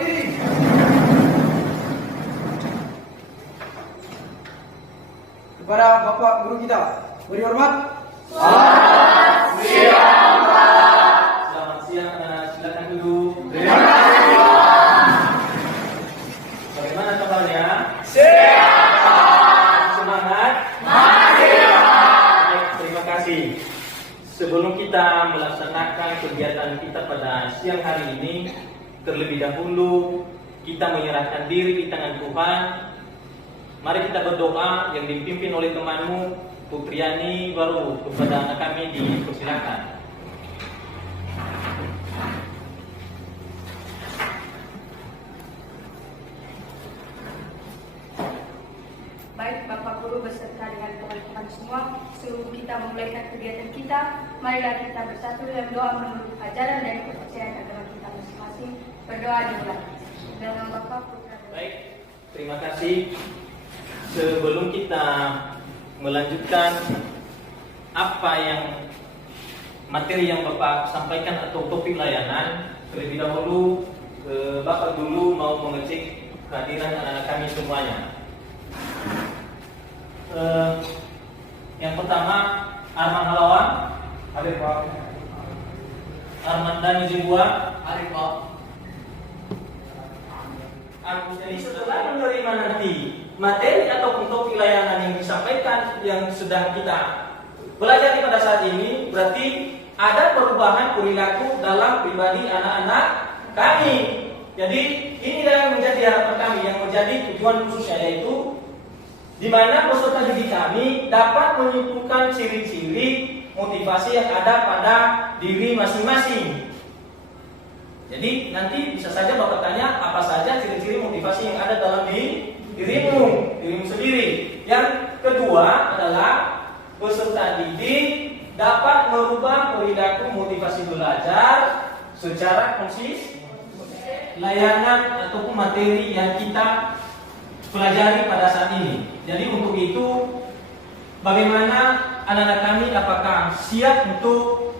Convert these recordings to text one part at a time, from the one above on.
berdiri. Kepada Bapak Guru kita, beri hormat. Selamat siang, Pak. Selamat siang, silakan duduk. Terima kasih. Bagaimana kabarnya? Sehat. Semangat? Masih. Baik, terima kasih. Sebelum kita melaksanakan kegiatan kita pada siang hari ini, terlebih dahulu kita menyerahkan diri di tangan Tuhan. Mari kita berdoa yang dipimpin oleh temanmu Putriani, baru kepada anak kami dipersilakan. Baik Bapak Guru beserta dengan teman-teman semua, sebelum kita memulaikan kegiatan kita, marilah kita bersatu dalam doa menurut ajaran dan kepercayaan agama kita masing-masing. Berdoa dimulai. Dalam Bapa, Putra, dan Baik, terima kasih. Sebelum kita melanjutkan apa yang materi yang Bapak sampaikan atau topik layanan, terlebih dahulu Bapak dulu mau mengecek kehadiran anak-anak kami semuanya. Yang pertama, Arman Halawan, Hadir Pak. Arman Dani Zibua, Hadir Pak. Jadi setelah menerima nanti materi ataupun topik layanan yang disampaikan yang sedang kita pelajari pada saat ini, berarti ada perubahan perilaku dalam pribadi anak-anak kami. Jadi ini yang menjadi harapan kami, yang menjadi tujuan khususnya, yaitu di mana peserta didik kami dapat menyimpulkan ciri-ciri motivasi yang ada pada diri masing-masing. Jadi nanti bisa saja Bapak tanya apa saja ciri-ciri motivasi yang ada dalam dirimu sendiri. Yang kedua adalah peserta didik dapat merubah perilaku motivasi belajar secara konsisten layanan ataupun materi yang kita pelajari pada saat ini. Jadi untuk itu, bagaimana anak-anak kami apakah siap untuk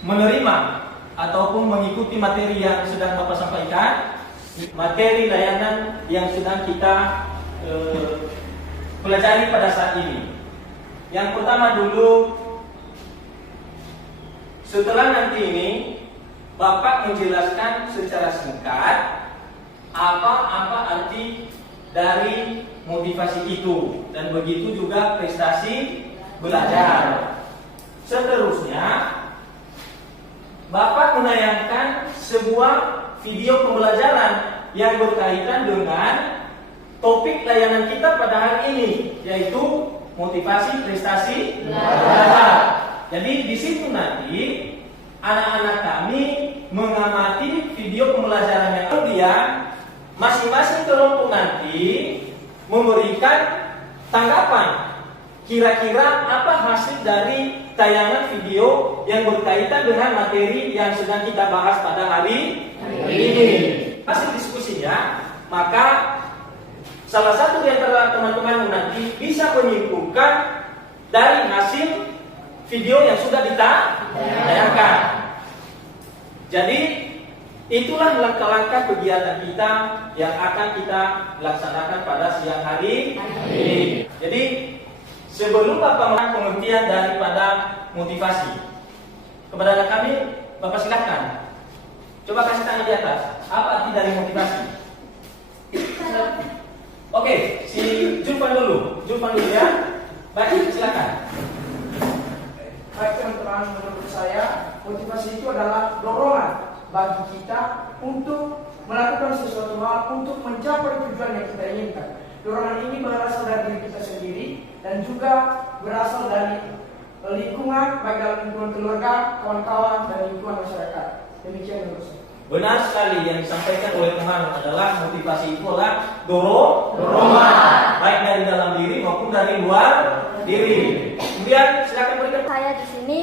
menerima ataupun mengikuti materi yang sedang Bapak sampaikan, materi layanan yang sedang kita pelajari pada saat ini. Yang pertama dulu, setelah nanti ini Bapak menjelaskan secara singkat apa arti dari motivasi itu, dan begitu juga prestasi belajar. Seterusnya Bapak menayangkan sebuah video pembelajaran yang berkaitan dengan topik layanan kita pada hari ini, yaitu motivasi prestasi belajar. Jadi di situ nanti anak-anak kami mengamati video pembelajaran yang kemudian masing-masing kelompok nanti memberikan tanggapan. Kira-kira apa hasil dari tayangan video yang berkaitan dengan materi yang sedang kita bahas pada hari ini. Hasil diskusinya, maka salah satu di antara teman-teman nanti bisa menyimpulkan dari hasil video yang sudah ditayangkan. Jadi itulah langkah-langkah kegiatan kita yang akan kita laksanakan pada siang hari ini. Jadi sebelum Bapak melakukan pengertian daripada motivasi kepada anak kami, Bapak silakan coba kasih tanya di atas, apa arti dari motivasi? Oke, si Julfan dulu ya. Baik, silakan. Baik teman-teman, menurut saya motivasi itu adalah dorongan bagi kita untuk melakukan sesuatu hal untuk mencapai tujuan yang kita inginkan. Dorongan ini berasal dari diri kita sendiri dan juga berasal dari lingkungan, baik dalam lingkungan keluarga, kawan-kawan, dan lingkungan masyarakat. Demikian menurut saya. Benar sekali yang disampaikan oleh teman adalah motivasi itu adalah dorongan, baik dari dalam diri maupun dari luar diri. Kemudian silakan berikan. Saya di sini,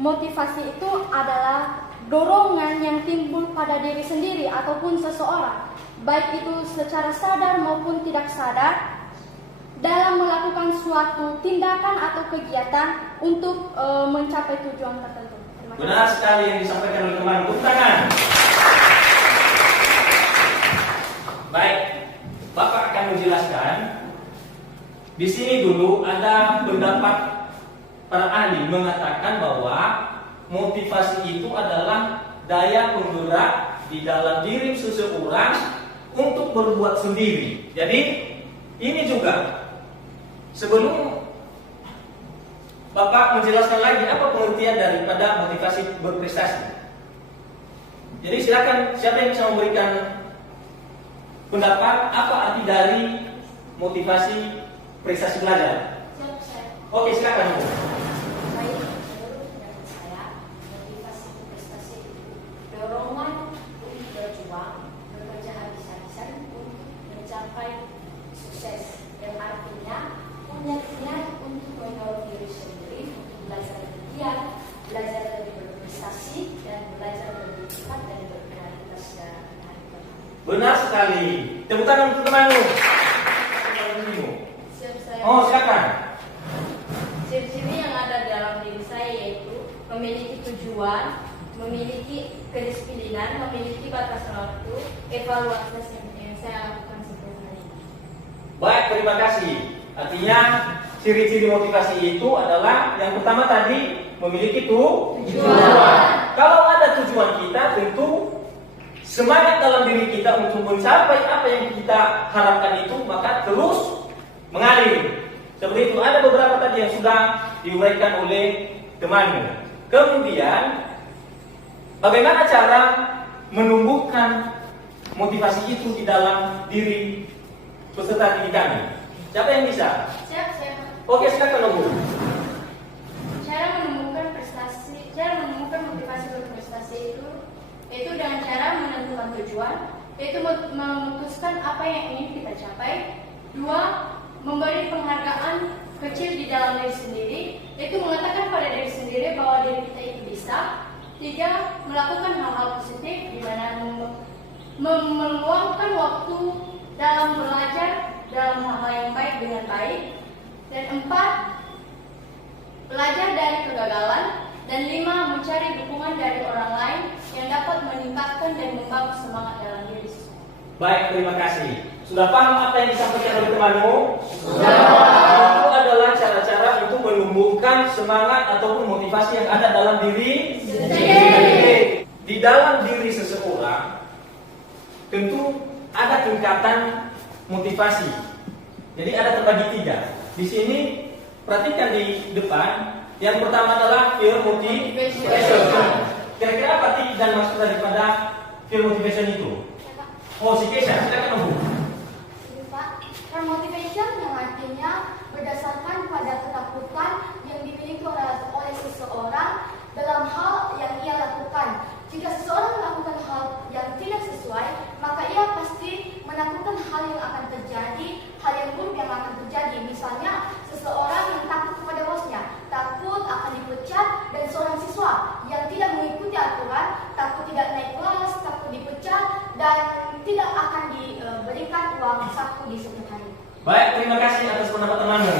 motivasi itu adalah dorongan yang timbul pada diri sendiri ataupun seseorang, baik itu secara sadar maupun tidak sadar, dalam melakukan suatu tindakan atau kegiatan untuk mencapai tujuan tertentu. Benar sekali yang disampaikan oleh teman. Tepuk tangan. Baik, Bapak akan menjelaskan. Di sini dulu ada pendapat para ahli mengatakan bahwa motivasi itu adalah daya penggerak di dalam diri seseorang untuk berbuat sendiri. Jadi ini juga sebelum Bapak menjelaskan lagi apa pengertian daripada motivasi berprestasi. Jadi silakan, siapa yang bisa memberikan pendapat apa arti dari motivasi prestasi belajar? Siap, saya. Oke, silakan. Baik, menurut pendapat saya, motivasi prestasi itu dorongan untuk berjuang, bekerja habis-habisan untuk mencapai sukses. Yang artinya punya niat untuk mendorong diri sendiri, untuk belajar lebih giat, belajar lebih berprestasi, dan belajar lebih cepat dan berkreativitas dalam kehidupan. Benar sekali. Tepuk tangan untuk temanmu. Siap, saya. Oh, silakan. Ciri-ciri yang ada dalam diri saya yaitu memiliki tujuan, memiliki kedisiplinan, memiliki batasan waktu, evaluasi yang saya lakukan setiap hari. Baik, terima kasih. Artinya ciri-ciri motivasi itu adalah yang pertama tadi memiliki tujuan. Kalau ada tujuan kita, tentu semangat dalam diri kita untuk mencapai apa yang kita harapkan itu maka terus mengalir. Seperti itu, ada beberapa tadi yang sudah diuraikan oleh temanmu. Kemudian, bagaimana cara menumbuhkan motivasi itu di dalam diri peserta didik kami? Siapa yang bisa? Siap, saya. Oke, silakan Bu. Cara menemukan motivasi berprestasi itu dengan cara menentukan tujuan, yaitu memutuskan apa yang ingin kita capai. 2. Memberi penghargaan kecil di dalam diri sendiri, yaitu mengatakan pada diri sendiri bahwa diri kita itu bisa. 3. Melakukan hal-hal positif di mana meluangkan waktu dalam belajar dalam hal yang baik dengan baik. Dan 4. Belajar dari kegagalan. Dan 5. Mencari dukungan dari orang lain yang dapat meningkatkan dan membangun semangat dalam diri seseorang. Baik, terima kasih. Sudah paham apa yang disampaikan oleh temanmu? Sudah. Itu adalah cara-cara untuk menumbuhkan semangat ataupun motivasi yang ada dalam diri sendiri. Di dalam diri seseorang tentu ada tingkatan motivasi. Jadi ada terbagi 3. Di sini perhatikan di depan. Yang pertama adalah fear motivation. Kira-kira apa arti dan maksud daripada fear motivation itu? Oh, si Kesha, silakan Bu. Fear motivation yang artinya berdasarkan pada ketakutan yang dimiliki oleh seseorang dalam hal yang ia lakukan. Jika seseorang melakukan hal yang tidak sesuai, maka ia pasti menakutkan hal yang akan terjadi, hal yang buruk yang akan terjadi. Misalnya, seseorang yang takut kepada bosnya, takut akan dipecat, dan seorang siswa yang tidak mengikuti aturan, takut tidak naik kelas, takut dipecat, dan tidak akan diberikan uang saku di setiap hari. Baik, terima kasih atas pendapat temanmu.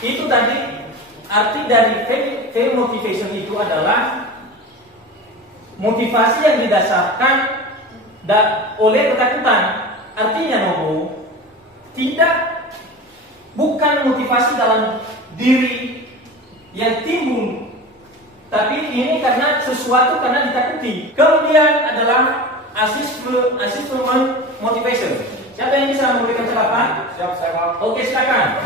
Itu tadi arti dari fear motivation itu adalah motivasi yang didasarkan oleh ketakutan. Artinya bukan motivasi dalam diri yang timbul, tapi ini karena sesuatu karena ditakuti. Kemudian adalah assessment motivation. Siapa yang bisa memberikan jawaban? Siap, saya. Oke, silakan.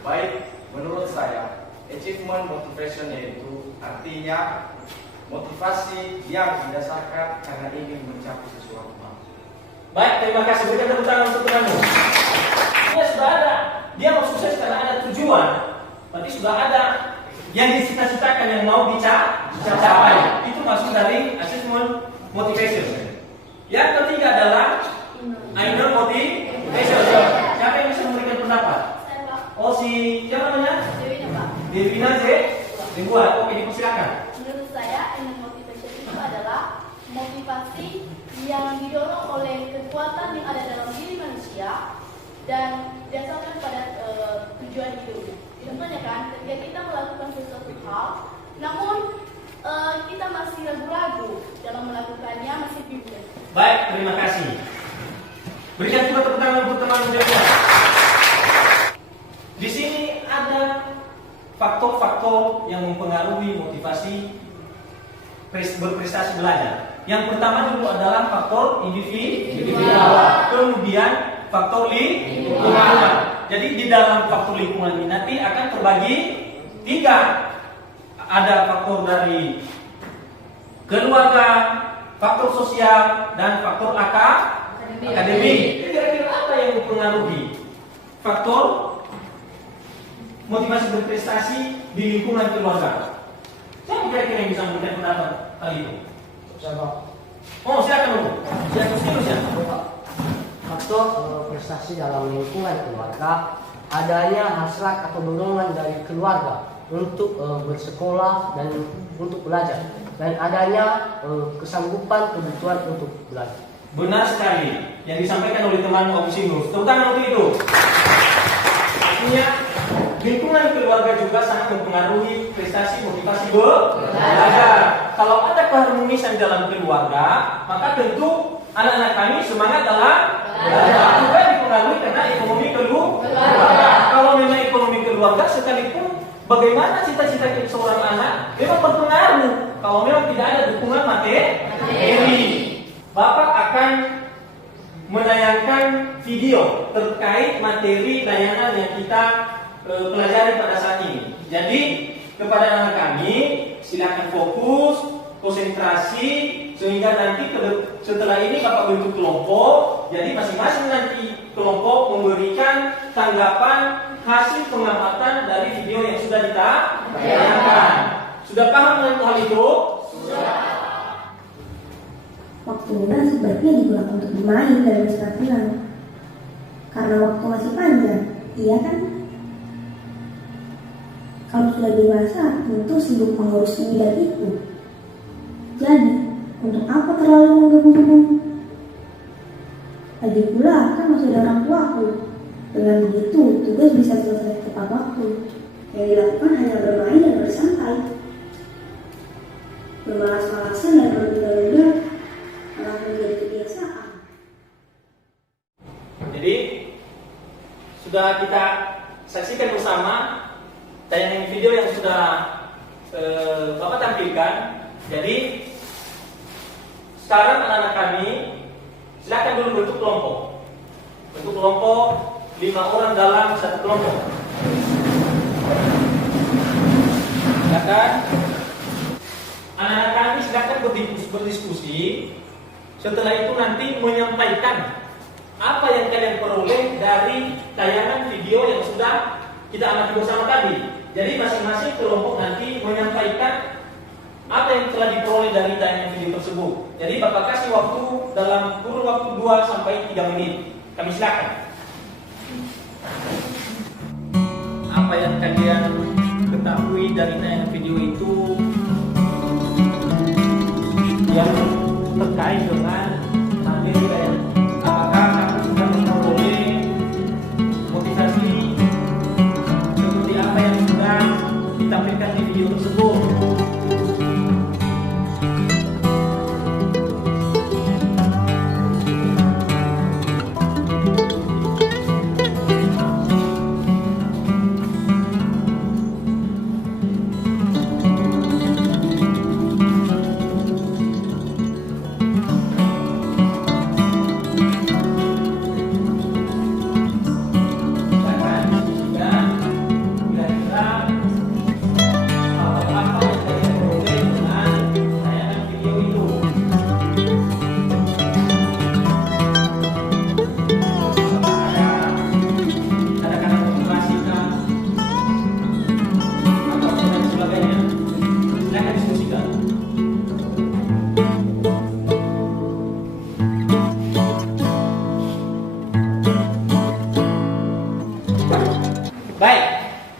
Baik, menurut saya, achievement motivation yaitu artinya motivasi yang didasarkan karena ingin mencapai sesuatu. Baik, terima kasih. Berikan tepuk tangan untuk temanmu. Dia sudah ada. Dia mau sukses karena ada tujuan. Berarti sudah ada yang dicita-citakan yang mau dicapai. Itu masuk dari achievement motivation. Yang ketiga adalah inner motivation. Siapa yang bisa memberikan pendapat? Oh, siapa namanya? Devina Z. Dibuat. Oke, dipersilakan. Menurut saya, inner motivation itu adalah motivasi yang didorong oleh kekuatan yang ada dalam diri manusia dan berdasarkan pada tujuan hidup. Contohnya kan, ketika kita melakukan sesuatu hal, namun kita masih ragu-ragu dalam melakukannya, masih bingung. Baik, terima kasih. Berikan juga tepuk tangan untuk teman muda. Di sini ada faktor-faktor yang mempengaruhi motivasi berprestasi belajar. Yang pertama dulu adalah faktor individual, kemudian faktor lingkungan. Jadi di dalam faktor lingkungan ini nanti akan terbagi 3. Ada faktor dari keluarga, faktor sosial, dan faktor akademik. Kira-kira apa yang mempengaruhi faktor motivasi berprestasi di lingkungan keluarga? Siapa kira-kira yang bisa memberikan pendapat kali itu? Siapa? Oh, silakan dulu. Silakan. Faktor prestasi dalam lingkungan keluarga, adanya hasrat atau dorongan dari keluarga untuk bersekolah dan untuk belajar, dan adanya kesanggupan kebutuhan untuk belajar. Benar sekali yang disampaikan oleh teman Opsinus. Tepuk tangan untuk itu. Artinya lingkungan keluarga juga sangat mempengaruhi prestasi motivasi belajar. Kalau ada keharmonisan dalam keluarga, maka tentu anak-anak kami semangat dalam belajar. Juga dipengaruhi karena ekonomi keluarga. Kalau memang ekonomi keluarga sekalipun bagaimana cita-cita seorang anak memang berpengaruh. Kalau memang tidak ada dukungan materi, Bapak akan menayangkan video terkait materi layanan yang kita pelajari pada saat ini. Jadi kepada anak kami silakan fokus, konsentrasi, sehingga nanti setelah ini Bapak bentuk kelompok. Jadi masing-masing nanti kelompok memberikan tanggapan hasil pengamatan dari video yang sudah ditayangkan. Sudah paham dengan hal itu? Sudah. Waktunya sebaiknya digunakan untuk bermain dan bersenang-senang. Karena waktu masih panjang, iya kan? Kalau sudah dewasa, tentu sibuk mengurus ini dan itu. Jadi, untuk apa terlalu menggebu-gebu? Lagi pula kan masih ada orang tuaku. Dengan begitu, tugas bisa selesai tepat waktu. Yang dilakukan hanya bermain dan bersantai. Bermalas-malasan dan bermudah-mudah malah menjadi kebiasaan. Jadi sudah kita saksikan bersama tayangan video yang sudah Bapak tampilkan. Jadi sekarang anak-anak kami silakan dulu bentuk kelompok. Bentuk kelompok 5 orang dalam satu kelompok. Silakan anak-anak kami silakan berdiskusi. Setelah itu nanti menyampaikan apa yang kalian peroleh dari tayangan video yang sudah kita amati bersama tadi. Jadi masing-masing kelompok nanti menyampaikan apa yang telah diperoleh dari tayangan video tersebut. Jadi Bapak kasih waktu dalam kurun waktu 2 sampai 3 menit. Kami silakan. Apa yang kalian ketahui dari tayangan video itu yang terkait dengan materi dan apakah kamu sudah memperoleh motivasi seperti apa yang sudah ditampilkan di video tersebut.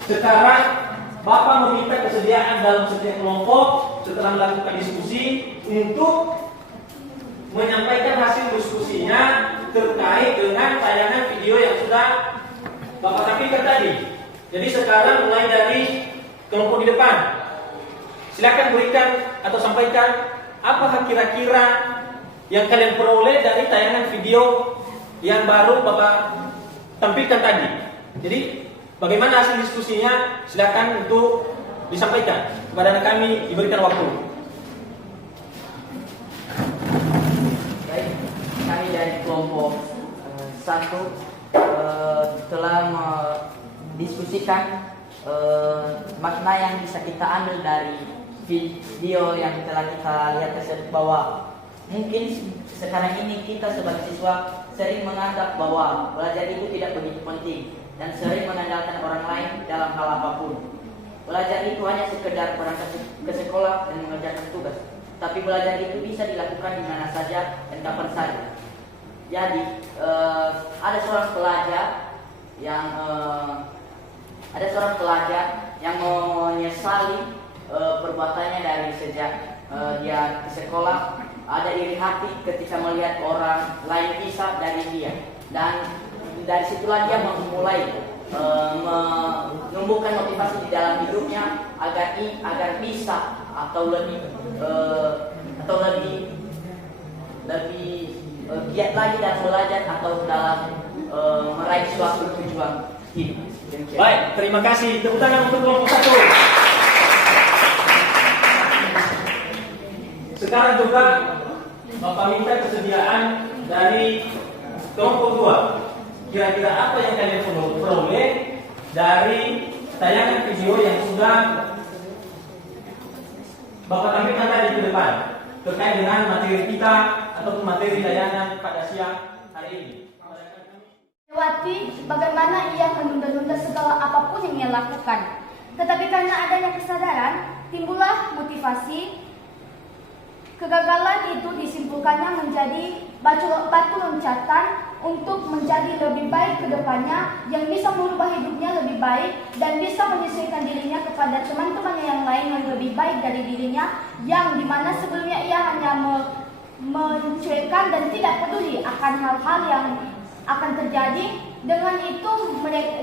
Sekarang Bapak meminta kesediaan dalam setiap kelompok setelah melakukan diskusi untuk menyampaikan hasil diskusinya terkait dengan tayangan video yang sudah Bapak tampilkan tadi. Jadi sekarang mulai dari kelompok di depan, silakan berikan atau sampaikan apakah kira-kira yang kalian peroleh dari tayangan video yang baru Bapak tampilkan tadi. Jadi bagaimana hasil diskusinya, silakan untuk disampaikan kepada kami, diberikan waktu. Baik, kami dari kelompok 1 telah mendiskusikan makna yang bisa kita ambil dari video yang telah kita lihat tersebut, bahwa mungkin sekarang ini kita sebagai siswa sering menganggap bahwa belajar itu tidak begitu penting dan sering mengandalkan orang lain dalam hal apapun. Belajar itu hanya sekedar berangkat ke sekolah dan mengerjakan tugas, tapi belajar itu bisa dilakukan di mana saja dan kapan saja. Jadi ada seorang pelajar yang menyesali perbuatannya dari sejak dia ke sekolah. Ada iri hati ketika melihat orang lain bisa dari dia, dan dari situlah dia memulai menumbuhkan motivasi di dalam hidupnya agar bisa atau lebih giat lagi dalam belajar atau dalam meraih suatu tujuan hidup. Demikian. Baik, terima kasih. Tepuk tangan untuk kelompok 1. Sekarang juga Bapak minta kesediaan dari kelompok 2. Kira-kira apa yang kalian peroleh dari tayangan video yang sudah Bapak tampilkan tadi ke depan terkait dengan materi kita atau materi tayangan pada siang hari ini. Lewati bagaimana ia menunda-nunda segala apapun yang ia lakukan. Tetapi karena adanya kesadaran, timbullah motivasi. Kegagalan itu disimpulkannya menjadi batu loncatan untuk menjadi lebih baik ke depannya, yang bisa merubah hidupnya lebih baik dan bisa menyesuaikan dirinya kepada teman-temannya yang lain yang lebih baik dari dirinya, yang dimana sebelumnya ia hanya mencuekkan dan tidak peduli akan hal-hal yang akan terjadi. Dengan itu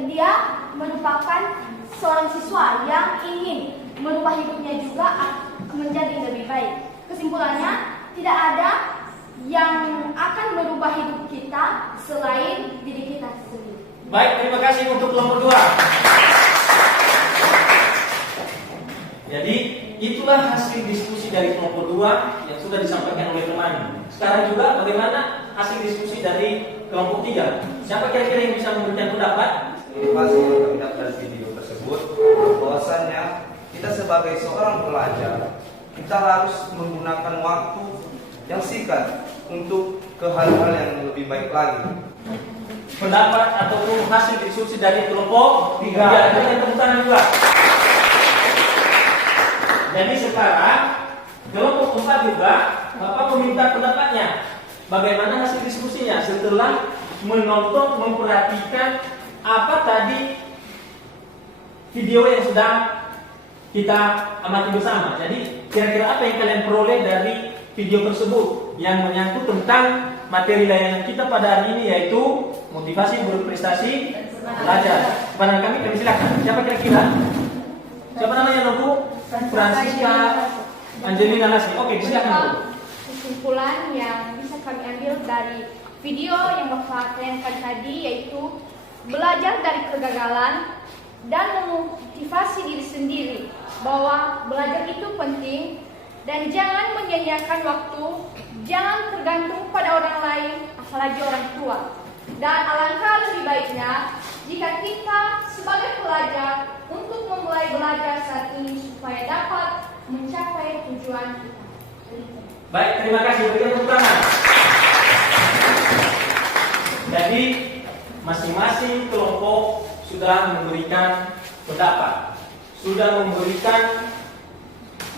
dia merupakan seorang siswa yang ingin merubah hidupnya juga menjadi lebih baik. Kesimpulannya, tidak ada yang akan merubah hidup kita selain diri kita sendiri. Baik, terima kasih untuk kelompok 2. Jadi itulah hasil diskusi dari kelompok 2 yang sudah disampaikan oleh teman. Sekarang juga bagaimana hasil diskusi dari kelompok 3? Siapa kira-kira yang bisa memberikan pendapat? Masih terhadap dari video tersebut, bahwasannya kita sebagai seorang pelajar, kita harus menggunakan waktu yang singkat untuk ke hal-hal yang lebih baik lagi. Pendapat ataupun hasil diskusi dari kelompok 3 dengan tepuk tangan juga. Jadi sekarang kelompok 4 juga Bapak meminta pendapatnya. Bagaimana hasil diskusinya setelah menonton, memperhatikan apa tadi video yang sedang kita amati bersama. Jadi kira-kira apa yang kalian peroleh dari video tersebut yang menyangkut tentang materi layanan kita pada hari ini, yaitu motivasi berprestasi belajar. Kepada kami silakan. Siapa kira-kira? Siapa namanya, Nobu? Francisca Angelina Lasmi. Oke, silakan. Kesimpulan yang bisa kami ambil dari video yang Bapak tayangkan tadi yaitu belajar dari kegagalan dan memotivasi diri sendiri bahwa belajar itu penting dan jangan menyia-nyiakan waktu, jangan tergantung pada orang lain, apalagi orang tua. Dan alangkah lebih baiknya jika kita sebagai pelajar untuk memulai belajar saat ini supaya dapat mencapai tujuan kita. Baik, terima kasih. Berikan tepuk tangan. Jadi masing-masing kelompok sudah memberikan pendapat, sudah memberikan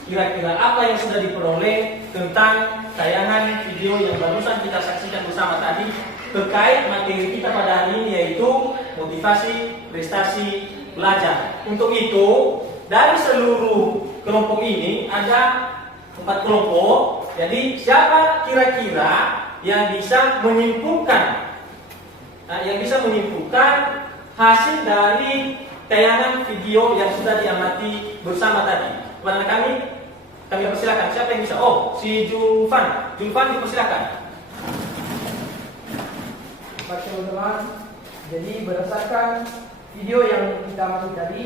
kira-kira apa yang sudah diperoleh tentang tayangan video yang barusan kita saksikan bersama tadi terkait materi kita pada hari ini, yaitu motivasi prestasi belajar. Untuk itu, dari seluruh kelompok ini ada 4 kelompok. Jadi siapa kira-kira yang bisa menyimpulkan hasil dari tayangan video yang sudah diamati bersama tadi? Kepada kami Kami persilakan. Siapa yang bisa? Oh, si Julfan. Julfan dipersilakan. Baik teman-teman, jadi berdasarkan video yang kita amati tadi,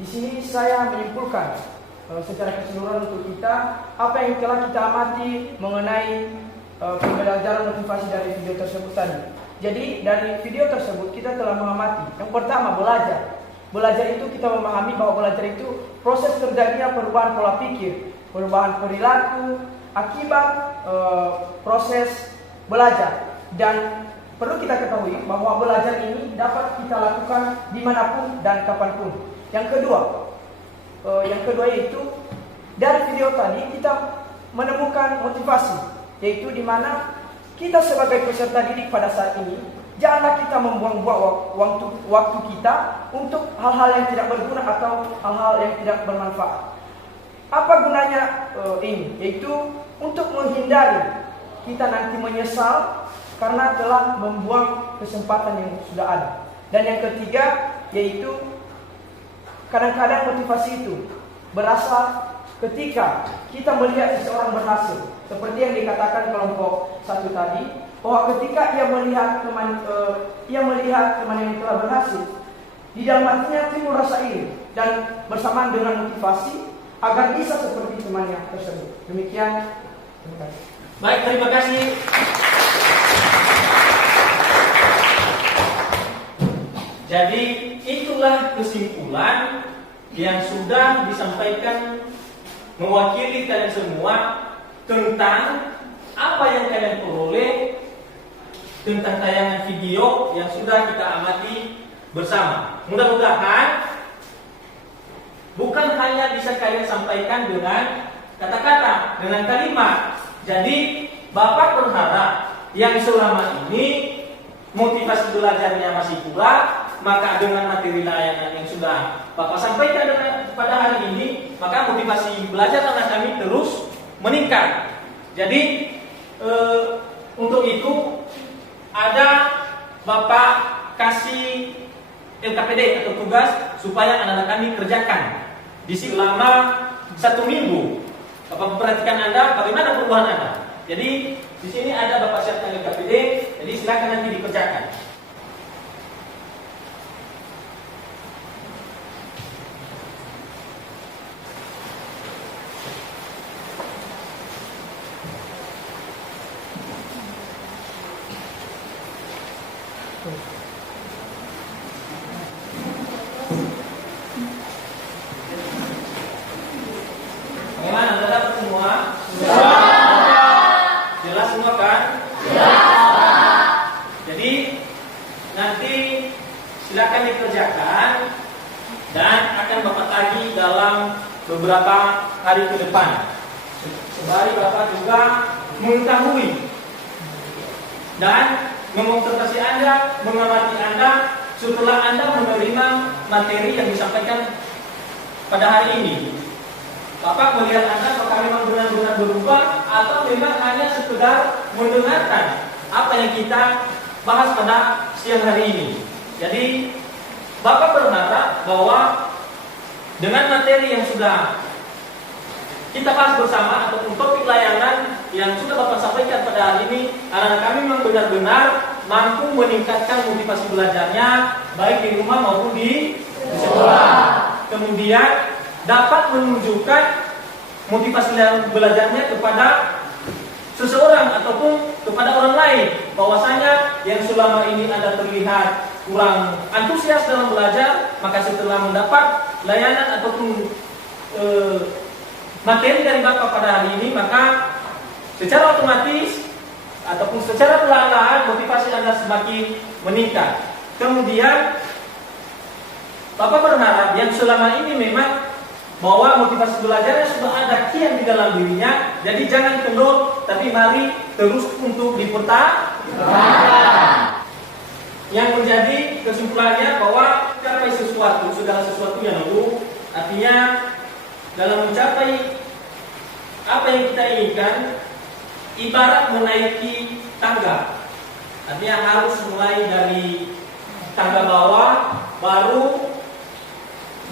di sini saya menyimpulkan secara keseluruhan untuk kita apa yang telah kita amati mengenai pembelajaran motivasi dari video tersebut tadi. Jadi dari video tersebut kita telah mengamati yang pertama belajar. Belajar itu kita memahami bahwa belajar itu proses terjadinya perubahan pola pikir, perubahan perilaku akibat proses belajar. Dan perlu kita ketahui bahwa belajar ini dapat kita lakukan dimanapun dan kapanpun. Yang kedua yaitu dari video tadi kita menemukan motivasi, yaitu di mana kita sebagai peserta didik pada saat ini janganlah kita membuang-buang waktu kita untuk hal-hal yang tidak berguna atau hal-hal yang tidak bermanfaat. Apa gunanya ini? Yaitu untuk menghindari kita nanti menyesal karena telah membuang kesempatan yang sudah ada. Dan yang ketiga yaitu kadang-kadang motivasi itu berasal ketika kita melihat seseorang berhasil. Seperti yang dikatakan kelompok 1 tadi, bahwa ketika ia melihat teman yang telah berhasil, di dalam hatinya timbul rasa iri dan bersamaan dengan motivasi agar bisa seperti temannya tersebut. Demikian. Terima kasih. Baik, terima kasih. Jadi itulah kesimpulan yang sudah disampaikan mewakili kalian semua tentang apa yang kalian peroleh tentang tayangan video yang sudah kita amati bersama. Mudah-mudahan bukan hanya bisa kalian sampaikan dengan kata-kata, dengan kalimat. Jadi Bapak berharap yang selama ini motivasi belajarnya masih kurang, maka dengan materi layanan yang sudah Bapak sampaikan pada hari ini, maka motivasi belajar anak kami terus meningkat. Jadi untuk itu ada Bapak kasih LKPD atau tugas supaya anak-anak kami kerjakan di selama 1 minggu. Bapak perhatikan Anda bagaimana perubahan Anda. Jadi di sini ada Bapak siapkan LKPD, jadi silakan nanti dikerjakan. Bagaimana Anda dapat semua? Jelas semua kan? Jadi nanti silakan dikerjakan dan akan Bapak tagih dalam beberapa hari ke depan. Sembari Bapak juga mengetahui dan mengobservasi Anda, mengamati Anda setelah Anda menerima materi yang disampaikan pada hari ini. Bapak melihat Anda apakah memang benar-benar berubah atau memang hanya sekedar mendengarkan apa yang kita bahas pada siang hari ini. Jadi Bapak berharap bahwa dengan materi yang sudah kita bahas bersama ataupun topik layanan yang sudah Bapak sampaikan pada hari ini, anak-anak kami memang benar-benar mampu meningkatkan motivasi belajarnya baik di rumah maupun di sekolah. Kemudian dapat menunjukkan motivasi belajarnya kepada seseorang ataupun kepada orang lain, bahwasanya yang selama ini Anda terlihat kurang antusias dalam belajar, maka setelah mendapat layanan ataupun materi dari Bapak pada hari ini, maka secara otomatis ataupun secara perlahan-lahan motivasi Anda semakin meningkat. Kemudian Bapak berharap yang selama ini memang bahwa motivasi belajarnya sudah ada kian di dalam dirinya, jadi jangan kendor, tapi mari terus untuk dipertahankan. Yang menjadi kesimpulannya bahwa mencapai sesuatu, segala sesuatu yang dulu, artinya dalam mencapai apa yang kita inginkan, ibarat menaiki tangga. Artinya harus mulai dari tangga bawah, baru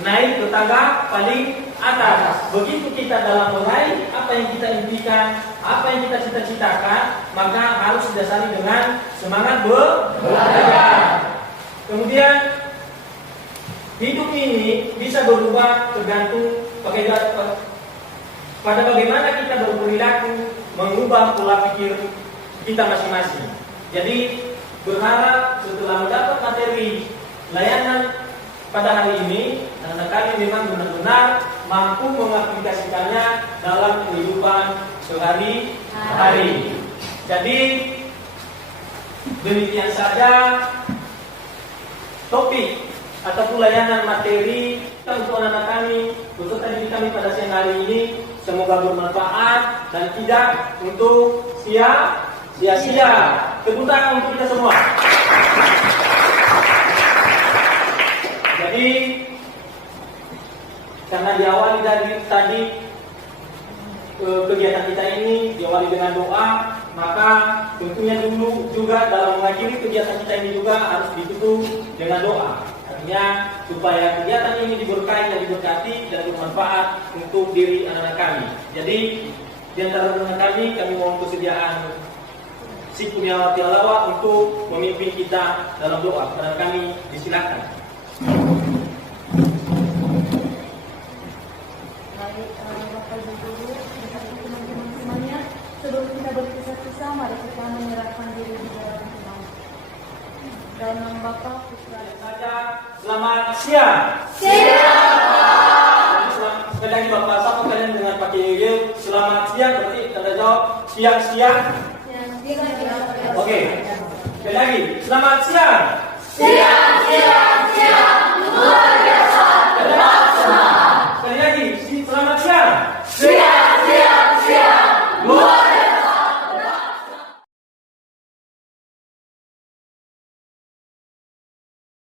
naik ke tangga paling atas. Begitu kita dalam meraih apa yang kita impikan, apa yang kita cita-citakan, maka harus didasari dengan semangat belajar. Kemudian hidup ini bisa berubah tergantung pada bagaimana kita berperilaku, mengubah pola pikir kita masing-masing. Jadi berharap setelah mendapat materi layanan pada hari ini, anak kami memang benar-benar mampu mengaplikasikannya dalam kehidupan sehari-hari. Jadi demikian saja topik ataupun layanan materi untuk anak-anak kami, untuk didik kami pada siang hari ini. Semoga bermanfaat dan tidak untuk sia-sia. Tepuk tangan untuk kita semua. Jadi karena diawali dari tadi kegiatan kita ini diawali dengan doa, maka tentunya dulu juga dalam mengakhiri kegiatan kita ini juga harus ditutup dengan doa. Artinya supaya kegiatan ini diberkahi dan diberkati dan bermanfaat untuk diri anak-anak kami. Jadi di antara anak kami mohon kesediaan si Kurniawati Alawa untuk memimpin kita dalam doa. Kepada kami disilakan. Bapak Ibu Guru, teman-teman semuanya, sebelum kita berpisah-pisah, mari kita menyerahkan diri di dalam Tuhan. Dalam nama Bapa, Putra, dan Saja, selamat siang. Sekali lagi Bapak sapa kalian dengan pakai yel. Selamat siang, berarti tanda jawab siang-siang. Oke. Sekali lagi, selamat siang. siang.